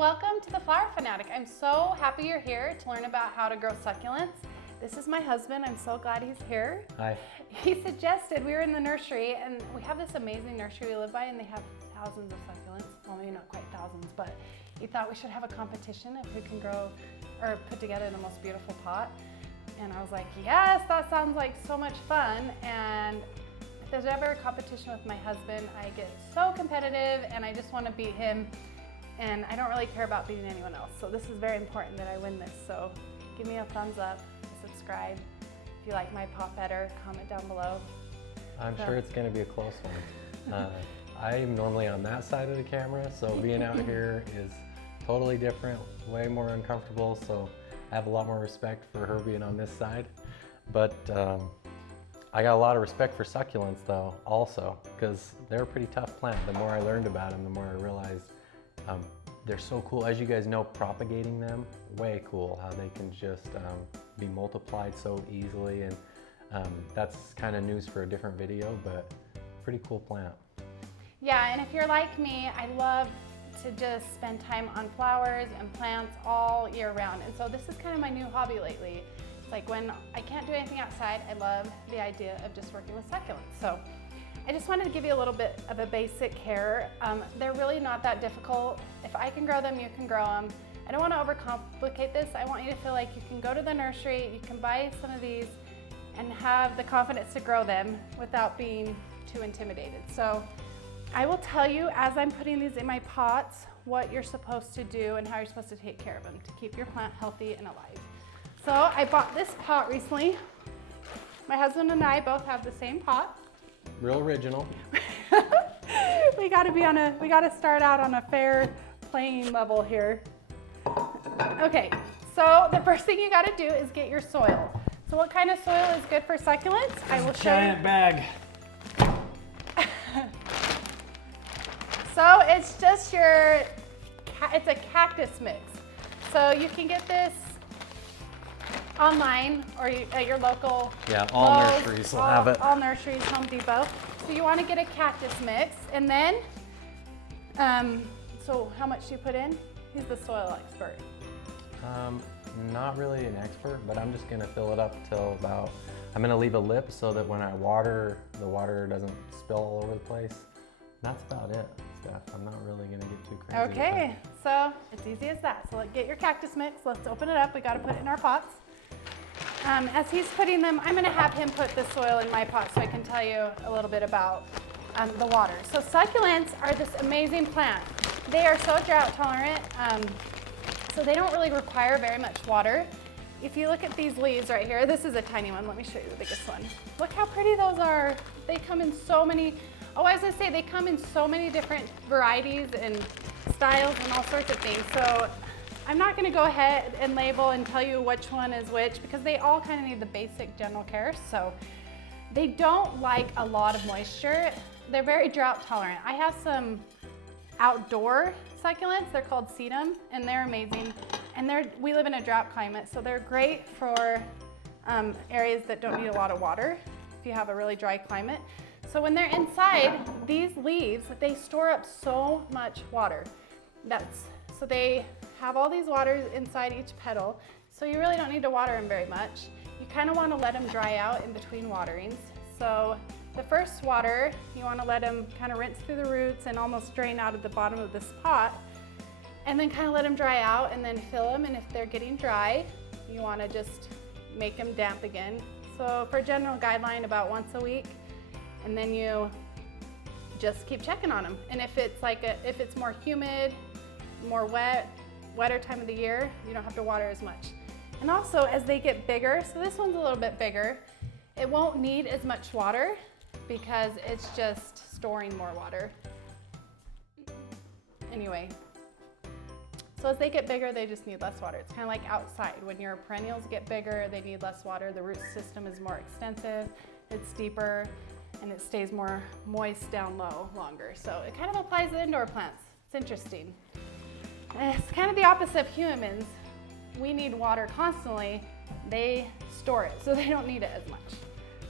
welcome to the Flower Fanatic. I'm so happy you're here to learn about how to grow succulents. This is my husband. I'm so glad he's here. Hi. He suggested, we were in the nursery, and we have this amazing nursery we live by, and they have thousands of succulents. Well, maybe not quite thousands, but he thought we should have a competition of who can grow or put together the most beautiful pot. And I was like, yes, that sounds like so much fun. And if there's ever a competition with my husband, I get so competitive and I just want to beat him. And I don't really care about beating anyone else. So this is very important that I win this. So give me a thumbs up, subscribe. If you like my pot better, comment down below. I'm sure it's going to be a close one. I'm normally on that side of the camera, so being out here is totally different, way more uncomfortable. So I have a lot more respect for her being on this side. But I got a lot of respect for succulents though, also, because they're a pretty tough plant. The more I learned about them, the more I realized they're so cool. As you guys know, propagating them, way cool how they can just be multiplied so easily. And that's kind of news for a different video, but pretty cool plant. Yeah, and if you're like me, I love to just spend time on flowers and plants all year round. And so this is kind of my new hobby lately. It's like when I can't do anything outside, I love the idea of just working with succulents. So I just wanted to give you a little bit of a basic care. They're really not that difficult. If I can grow them, you can grow them. I don't want to overcomplicate this. I want you to feel like you can go to the nursery, you can buy some of these and have the confidence to grow them without being too intimidated. So I will tell you as I'm putting these in my pots what you're supposed to do and how you're supposed to take care of them to keep your plant healthy and alive. So I bought this pot recently. My husband and I both have the same pot. Real original. we gotta start out on a fair playing level here. Okay, so the first thing you gotta do is get your soil. So what kind of soil is good for succulents? I will show you. Giant bag. So it's just it's a cactus mix. So you can get this online or at your local. Yeah, all Lowe's, nurseries will have it. All nurseries, Home Depot. So you want to get a cactus mix, and then, so how much do you put in? He's the soil expert. Not really an expert, but I'm just gonna fill it up till about, I'm gonna leave a lip so that when I water, the water doesn't spill all over the place. That's about it, Steph. I'm not really gonna get too crazy. Okay, so it's easy as that. So get your cactus mix, let's open it up. We gotta put it in our pots. As he's putting them, I'm gonna have him put the soil in my pot so I can tell you a little bit about the water. So succulents are this amazing plant. They are so drought tolerant, so they don't really require very much water. If you look at these leaves right here, this is a tiny one. Let me show you the biggest one. Look how pretty those are. They come in so many, I was gonna say they come in so many different varieties and styles and all sorts of things. So I'm not gonna go ahead and label and tell you which one is which because they all kind of need the basic general care. So they don't like a lot of moisture. They're very drought tolerant. I have some outdoor succulents. They're called sedum and they're amazing. And we live in a drought climate, so they're great for areas that don't need a lot of water if you have a really dry climate. So when they're inside, these leaves, they store up so much water. So they have all these waters inside each petal, so you really don't need to water them very much. You kind of want to let them dry out in between waterings. So the first water, you want to let them kind of rinse through the roots and almost drain out of the bottom of this pot, and then kind of let them dry out and then fill them. And if they're getting dry, you want to just make them damp again. So for a general guideline, about once a week, and then you just keep checking on them. And if it's more humid, more wetter time of the year, you don't have to water as much. And also as they get bigger, so this one's a little bit bigger, it won't need as much water because it's just storing more water. Anyway, so as they get bigger, they just need less water. It's kind of like outside. When your perennials get bigger, they need less water. The root system is more extensive, it's deeper, and it stays more moist down low longer. So it kind of applies to indoor plants. It's interesting. And it's kind of the opposite of humans. We need water constantly. They store it, so they don't need it as much.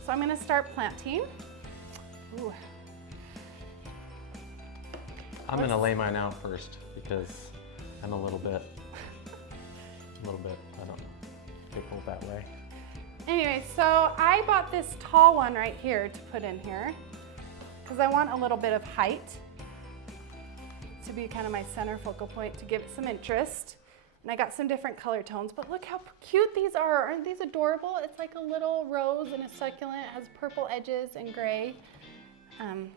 So I'm gonna start planting. Ooh. I'm gonna lay mine out first because I'm a little bit, I don't know, tickled that way. Anyway, so I bought this tall one right here to put in here because I want a little bit of height to be kind of my center focal point to give it some interest. And I got some different color tones, but look how cute these are. Aren't these adorable? It's like a little rose and a succulent. It has purple edges and gray. And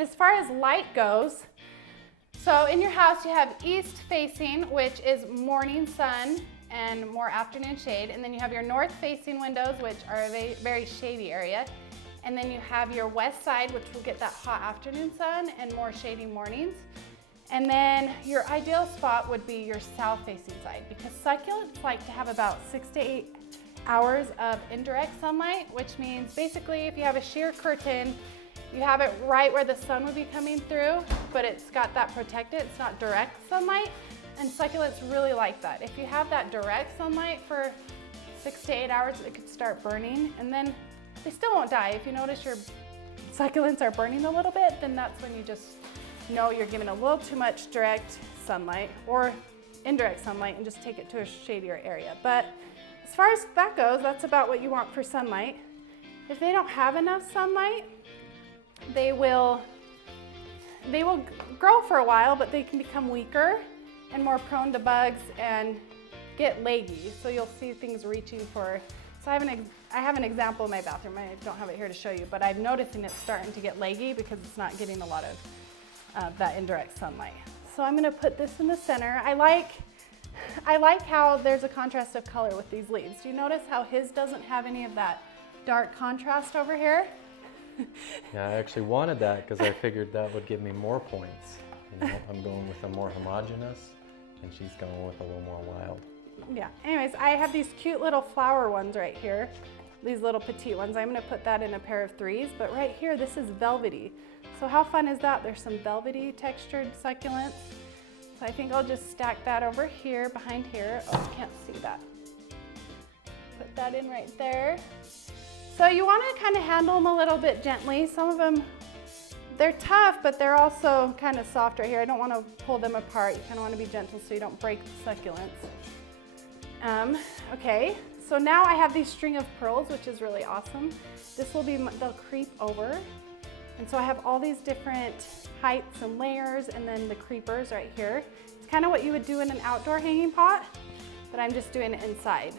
as far as light goes, so in your house you have east facing, which is morning sun and more afternoon shade. And then you have your north facing windows, which are a very shady area. And then you have your west side, which will get that hot afternoon sun and more shady mornings. And then your ideal spot would be your south facing side, because succulents like to have about 6 to 8 hours of indirect sunlight, which means basically if you have a sheer curtain, you have it right where the sun would be coming through, but it's got that protected, it's not direct sunlight. And succulents really like that. If you have that direct sunlight for 6 to 8 hours, it could start burning, and then they still won't die. If you notice your succulents are burning a little bit, then that's when you just know you're giving a little too much direct sunlight or indirect sunlight, and just take it to a shadier area. But as far as that goes, that's about what you want for sunlight. If they don't have enough sunlight, they will grow for a while, but they can become weaker and more prone to bugs and get leggy. So you'll see things reaching for, so I have an example in my bathroom. I don't have it here to show you, but I'm noticing it's starting to get leggy because it's not getting a lot of that indirect sunlight. So I'm gonna put this in the center. I like how there's a contrast of color with these leaves. Do you notice how his doesn't have any of that dark contrast over here? Yeah, I actually wanted that because I figured that would give me more points. You know, I'm going with a more homogeneous, and she's going with a little more wild. Yeah, anyways, I have these cute little flower ones right here, these little petite ones. I'm gonna put that in a pair of 3s, but right here, this is Velvety. So how fun is that? There's some velvety textured succulents. So I think I'll just stack that over here, behind here. Oh, I can't see that. Put that in right there. So you wanna kind of handle them a little bit gently. Some of them, they're tough, but they're also kind of soft right here. I don't wanna pull them apart. You kind of wanna be gentle so you don't break the succulents. Okay, so now I have these string of pearls, which is really awesome. This will be, they'll creep over. And so I have all these different heights and layers, and then the creepers right here. It's kind of what you would do in an outdoor hanging pot, but I'm just doing it inside.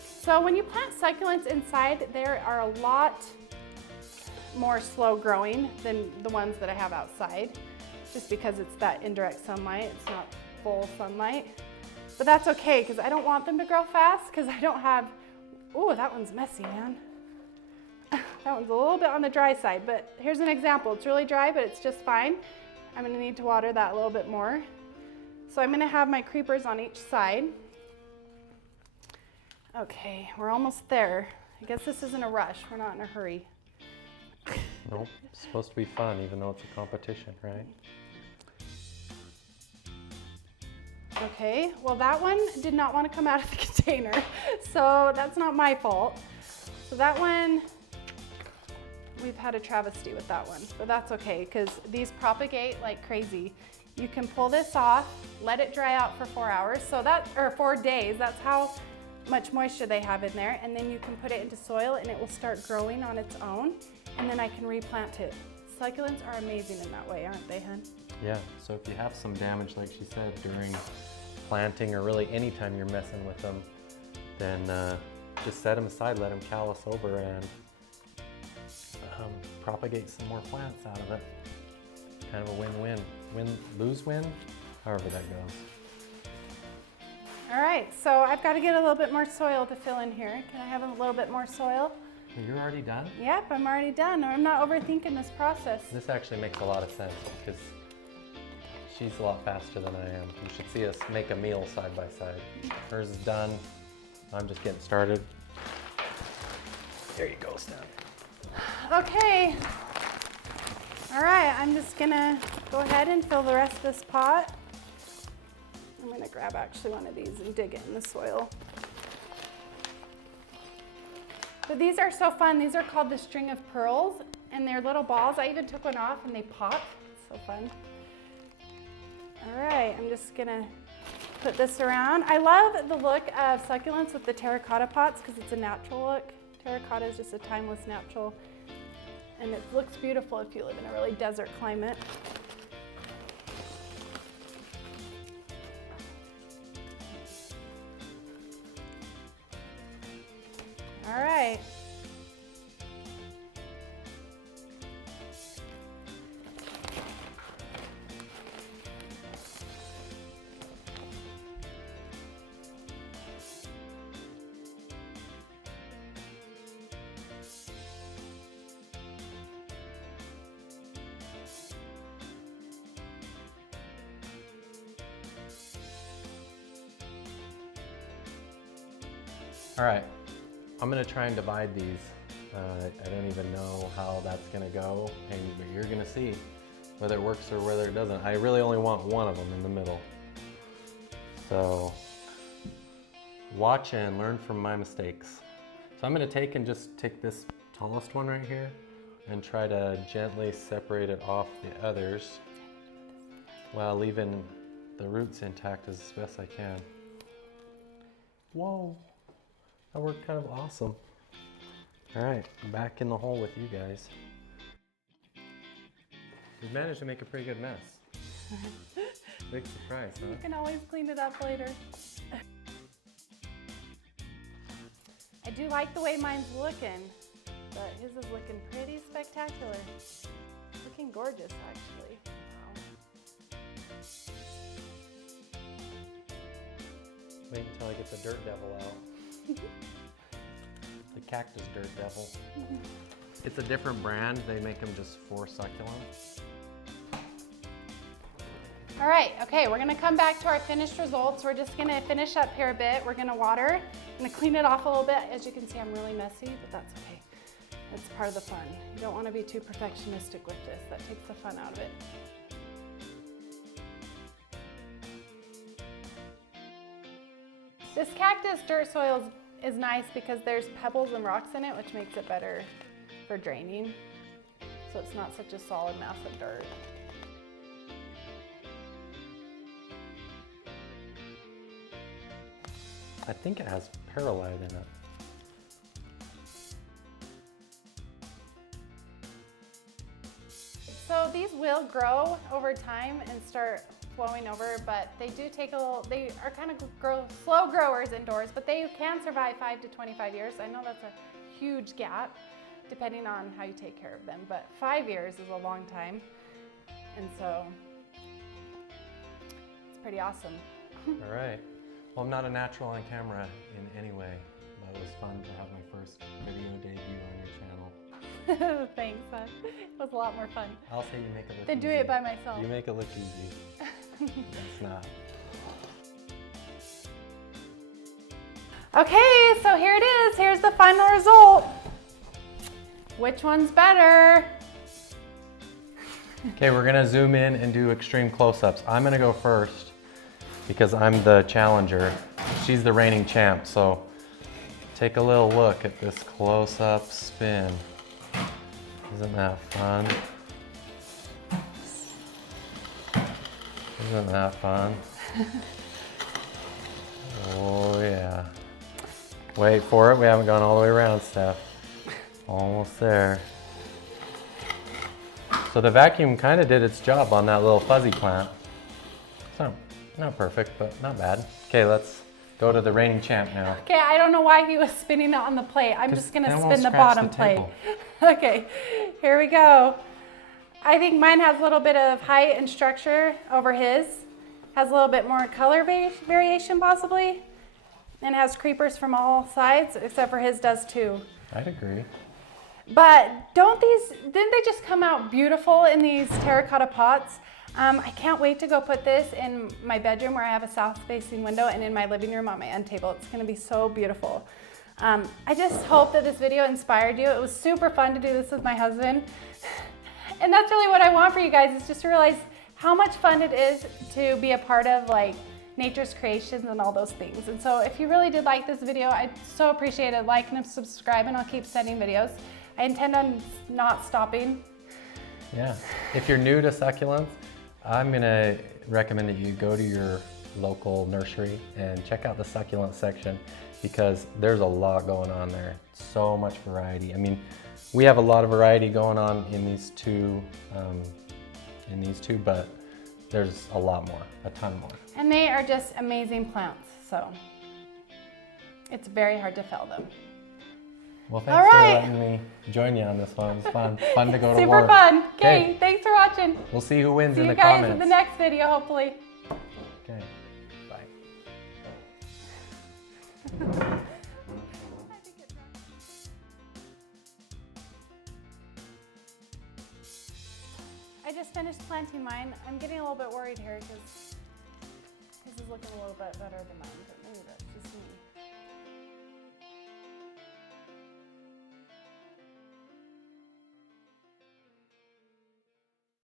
So when you plant succulents inside, there are a lot more slow growing than the ones that I have outside, just because it's that indirect sunlight, it's not full sunlight. But that's okay, because I don't want them to grow fast, because I don't have, ooh, that one's messy, man. That one's a little bit on the dry side, but here's an example. It's really dry, but it's just fine. I'm gonna need to water that a little bit more. So I'm gonna have my creepers on each side. Okay, we're almost there. I guess this isn't a rush. We're not in a hurry. Nope, it's supposed to be fun, even though it's a competition, right? Okay, well that one did not want to come out of the container, so that's not my fault. So that one, we've had a travesty with that one, but that's okay, because these propagate like crazy. You can pull this off, let it dry out for 4 hours, so that, or 4 days, that's how much moisture they have in there, and then you can put it into soil and it will start growing on its own, and then I can replant it. Succulents are amazing in that way, aren't they, hun? Yeah, so if you have some damage, like she said, during planting, or really anytime you're messing with them, then just set them aside, let them callus over, and propagate some more plants out of it. Kind of a win-win. Win, lose, win, however that goes. All right, so I've got to get a little bit more soil to fill in here. Can I have a little bit more soil? You're already done? Yep, I'm already done. I'm not overthinking this process. This actually makes a lot of sense, because she's a lot faster than I am. You should see us make a meal side by side. Hers is done. I'm just getting started. There you go, Steph. Okay. All right, I'm just gonna go ahead and fill the rest of this pot. I'm gonna grab actually one of these and dig it in the soil. But these are so fun. These are called the string of pearls, and they're little balls. I even took one off and they pop. It's so fun. All right, I'm just gonna Put this around. I love the look of succulents with the terracotta pots because it's a natural look. Terracotta is just a timeless natural, and it looks beautiful if you live in a really desert climate. All right. All right, I'm gonna try and divide these. I don't even know how that's gonna go, but you're gonna see whether it works or whether it doesn't. I really only want one of them in the middle. So watch and learn from my mistakes. So I'm gonna take this tallest one right here and try to gently separate it off the others while leaving the roots intact as best I can. Whoa. That worked kind of awesome. All right, I'm back in the hole with you guys. We've managed to make a pretty good mess. Big surprise, huh? You can always clean it up later. I do like the way mine's looking, but his is looking pretty spectacular. Looking gorgeous, actually. Wow. Wait until I get the dirt devil out. The cactus dirt devil. It's a different brand. They make them just for succulents. All right, okay, we're gonna come back to our finished results. We're just gonna finish up here a bit. We're gonna water. I'm gonna clean it off a little bit. As you can see, I'm really messy, but that's okay. That's part of the fun. You don't wanna be too perfectionistic with this. That takes the fun out of it. This cactus dirt soil is nice because there's pebbles and rocks in it, which makes it better for draining. So it's not such a solid mass of dirt. I think it has perlite in it. So these will grow over time and start flowing over, but they do take a little, they are kind of slow growers indoors, but they can survive 5 to 25 years. I know that's a huge gap depending on how you take care of them, but 5 years is a long time. And so it's pretty awesome. All right. Well, I'm not a natural on camera in any way, but it was fun to have my first video debut on your channel. Thanks, huh? It was a lot more fun. I'll say you make it look Than easy. doing it by myself. You make it look easy. It's not. Okay, so here it is. Here's the final result. Which one's better? Okay, we're gonna zoom in and do extreme close-ups. I'm gonna go first because I'm the challenger. She's the reigning champ, so take a little look at this close-up spin. Isn't that fun? Isn't that fun? Oh yeah. Wait for it, we haven't gone all the way around, Steph. Almost there. So the vacuum kind of did its job on that little fuzzy plant. It's not perfect, but not bad. Okay, let's go to the reigning champ now. Okay, I don't know why he was spinning it on the plate. I'm just gonna spin the bottom plate. Okay, here we go. I think mine has a little bit of height and structure over his. Has a little bit more color variation possibly. And has creepers from all sides, except for his does too. I'd agree. But didn't they just come out beautiful in these terracotta pots? I can't wait to go put this in my bedroom where I have a south-facing window and in my living room on my end table. It's gonna be so beautiful. I just hope that this video inspired you. It was super fun to do this with my husband. And that's really what I want for you guys, is just to realize how much fun it is to be a part of like nature's creations and all those things. And so if you really did like this video, I'd so appreciate it. Like and subscribe, and I'll keep sending videos. I intend on not stopping. Yeah. If you're new to succulents, I'm gonna recommend that you go to your local nursery and check out the succulent section because there's a lot going on there. So much variety. I mean, we have a lot of variety going on in these two, but there's a lot more, a ton more. And they are just amazing plants, so it's very hard to fill them. Well, thanks for letting me join you on this one. It was fun to go to work. Super fun. Okay, thanks for watching. We'll see who wins in the See you guys comments. in the next video, hopefully. Okay, bye. I just finished planting mine. I'm getting a little bit worried here because his is looking a little bit better than mine.